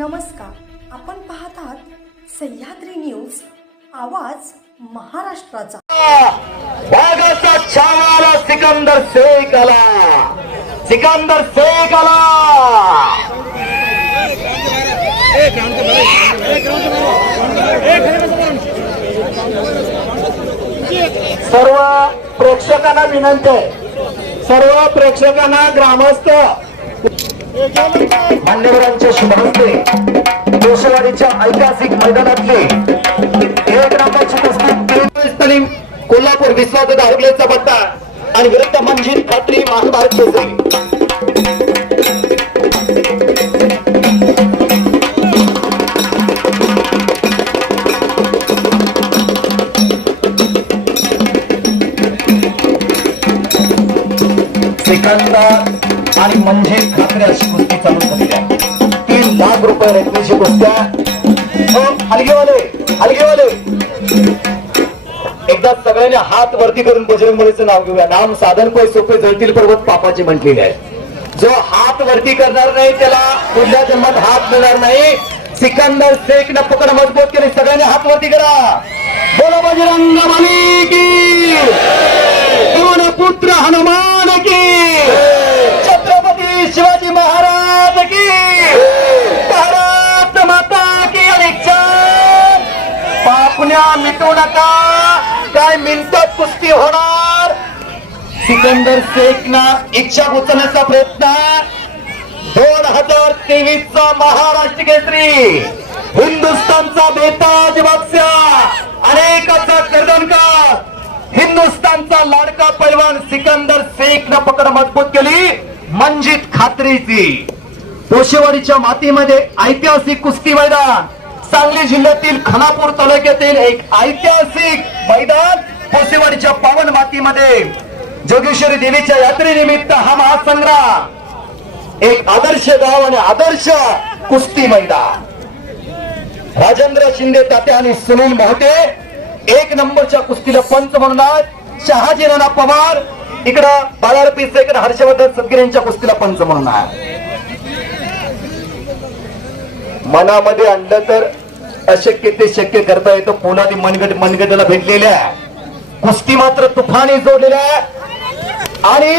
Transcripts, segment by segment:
नमस्कार. आपण पाहतात सह्याद्री न्यूज आवाज महाराष्ट्राचा. वाघाचा छावाला सिकंदर शेख आला सिकंदर शेख आला सर्व प्रेक्षकांना विनंती आहे. सर्व प्रेक्षकांना ग्रामस्थ मान्यवरांच्या शुभ हस्ते ऐतिहासिक मैदानातले एक नंबरची कुस्ती कोल्हापूर विश्वास धारगलेचा पत्ता आणि विरुद्ध मंजित खात्री महाभारत केसरी सिकंदर आणि म्हणजे खात्री अशी गोष्टी चालू झालेली आहे. तीन लाख रुपये रकमेची गोष्ट्या हो, हलगेवाले हलगेवाले. एकदा सगळ्यांनी हात वरती करून बजरंग मुलीचं नाव घेऊया. नाम साधन पै सोपे जळतील पर्वत पापाचे म्हटलेले आहे. जो हात वरती करणार नाही त्याला पुढल्या जन्मात हात मिळणार नाही. सिकंदर शेख न पकड मजबूत केली. सगळ्यांनी हात वरती करा. बोला बजरंग मालिकी पुत्र हनुमान की छत्रपती शिवाजी महाराज की भारत माता की अनेक पापण्या नका काय मिनिटात कुस्ती होणार? सिकंदर शेखना इच्छा उचलण्याचा प्रयत्न. दोन हजार तेवीस चा महाराष्ट्र केसरी. हिंदुस्थानचा बेताज बादशाह. अनेकाचा कर्दनकार हिंदुस्थानचा लाडका पैलवान सिकंदर शेख न पकड मजबूत केली. मंजित खात्रीची. पोशेवाडीच्या मातीमध्ये ऐतिहासिक कुस्ती मैदान. सांगली जिल्ह्यातील खानापूर तालुक्यातील एक ऐतिहासिक मैदान पोसेवाडीच्या पावन मातीमध्ये. जोगेश्वरी देवीच्या यात्रेनिमित्त हा महासंग्राम एक आदर्श गाव आणि आदर्श कुस्ती मैदान. राजेंद्र शिंदे तात्या आणि सुनील मोहते एक नंबरच्या कुस्तीला पंच म्हणून आहेत. शहाजी नाना पवार इकडं बालार पिसे इकडे हर्षवर्धन सदगिरी यांच्या कुस्तीला पंच म्हणून आहे मनामध्ये आणलं तर अशक्य ते शक्य करता येतं. पोलादी मनगट मनगटाला भेटलेल्या. कुस्ती मात्र तुफानी जोडलेल्या. आणि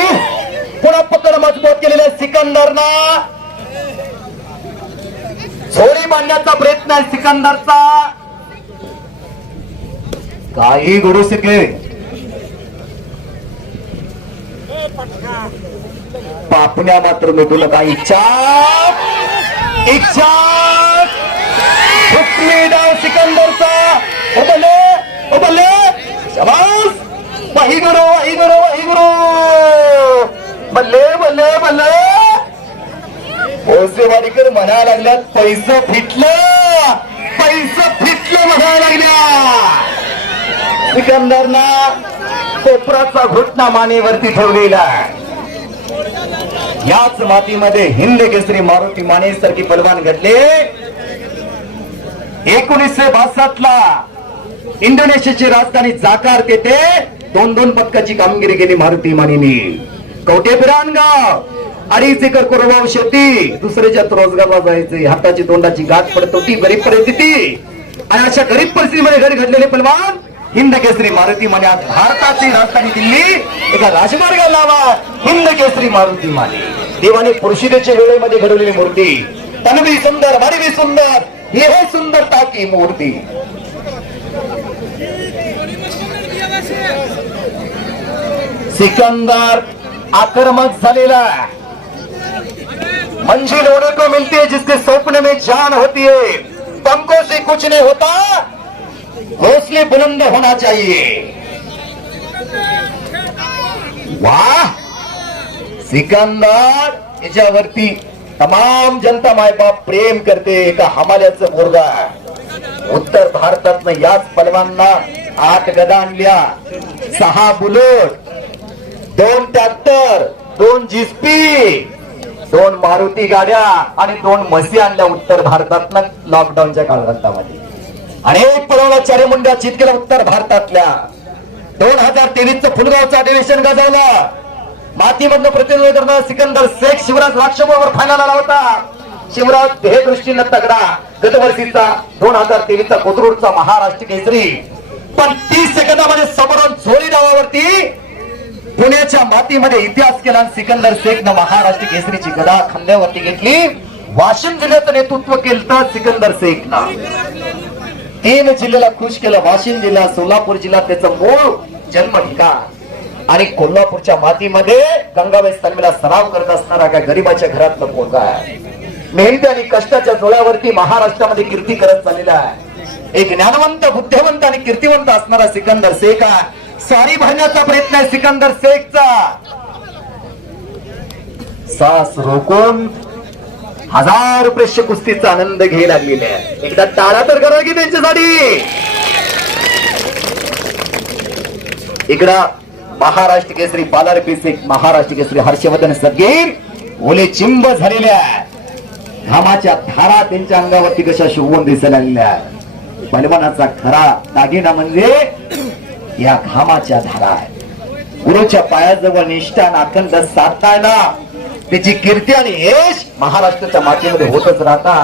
पुन्हा पकड मजबूत केलेल्या सिकंदरना. झोळी मांडण्याचा प्रयत्न आहे सिकंदरचा. काही घडू शके पापण्या मात्र मिटूला काही. इच्छा. इच्छा. हुकमी डाव सिकंदरचा. उबले उबले शबास. वही गुरु वही गुरु वही गुरु बल्ले बल्ले बल्ले. ओसे ओसेवाडीकर म्हणायला लागल्यात पैसे फिटलं. पैसे फिटलं म्हणायला लागल्या. सिकंदरना कोपराचा घुटना मानेवरती ठेवलेला याच मातीमध्ये हिंद केसरी मारुती माने सारखी बलवान घडले. एकोणीसशे बासष्ट ला इंडोनेशियाची राजधानी जाकार तेथे दोन दोन पदकाची कामगिरी केली मारुती मानिनी कवटे गाव अडीच एकर कोरवाव शेती दुसऱ्याच्यात रोजगारला जायचे हाताची तोंडाची गाठ पडत होती गरीब परिस्थिती. आणि अशा गरीब परिस्थितीमध्ये घरी घडलेले पलवान हिंद केसरी मारुती माने आज भारताची राजधानी दिल्ली. एका राजमार्गाला लावा हिंद केसरी मारुती माने देवाने पुरुषिदेच्या वेळेमध्ये घडवलेली मूर्ती. तनवी सुंदर मानवी सुंदर हे हे सुंदरता की मूर्ति सिकंदर आक्रमक. मंजिल होने को मिलती है जिसके सपने में जान होती है। पंखों से कुछ नहीं होता। हौसले बुलंद होना चाहिए। वाह! सिकंदर याच्यावरती तमाम जनता मायबाप प्रेम करते एका हमाल्याचं मुलगा उत्तर भारतातनं याच पलवांना आठ गदा आणल्या. सहा बुलेट दोन ट्रॅक्टर दोन जिस्पी दोन मारुती गाड्या आणि दोन मसी आणल्या उत्तर भारतातनं लॉकडाऊनच्या काळामध्ये. अनेक पळवला मुंड्या चित केल्या उत्तर भारतातल्या. दोन हजार तेवीस च फुलगावचं अधिवेशन गाजवलं. मातीमधनं प्रतिनिधित्व करणारा सिकंदर शेख शिवराज राक्षबरोबर फायनल आला होता. शिवराज हे दृष्टीनं तगडा. गतवर्षीचा दोन हजार तेवीसचा कोथरूडचा महाराष्ट्र केसरी. पण तीस सेकंदामध्ये समोरून झोळी डावावरती पुण्याच्या मातीमध्ये इतिहास केला सिकंदर शेखनं महाराष्ट्र केसरीची गदा खांद्यावरती घेतली. वाशिम जिल्ह्याचं नेतृत्व केलं तर सिकंदर शेखनं. तीन जिल्ह्याला खुश केलं. वाशिम जिल्हा सोलापूर जिल्हा त्याचं मूळ जन्म ठिकाण आणि कोल्हापूरच्या मातीमध्ये गंगाबाई सलमीला सराव करत असणारा काय गरीबाच्या घरातला पोरगा आहे. मेहनती आणि कष्टाच्या जोळ्यावरती महाराष्ट्रामध्ये कीर्ती करत चाललेला आहे. एक ज्ञानवंत बुद्धिवंत आणि कीर्तिवंत असणारा सिकंदर शेख आहे. सारी भरण्याचा प्रयत्न आहे सिकंदर शेखचा. सास रोखून हजार प्रश्न कुस्तीचा आनंद घे लागलेले आहे. एकदा टाळा तर करा की त्यांच्यासाठी. इकडं महाराष्ट्र केसरी बालार पिसे महाराष्ट्र केसरी हर्षवर्धन सगळी ओले चिंब झालेले आहे. घामाच्या धारा त्यांच्या अंगावरती कशा शोभून दिसायला बलवानाचा खरा दागिना म्हणजे या घामाच्या धारा आहे. गुरुच्या पायाजवळ निष्ठा आणि अखंड साधनायला त्याची कीर्ती आणि यश महाराष्ट्राच्या मातीमध्ये होतच राहता.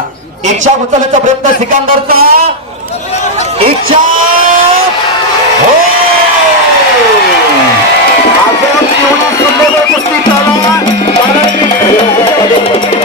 इच्छा उचलण्याचा प्रयत्न सिकंदरचा. इच्छा आपण एवढी सुंदर कुस्ती चालवा.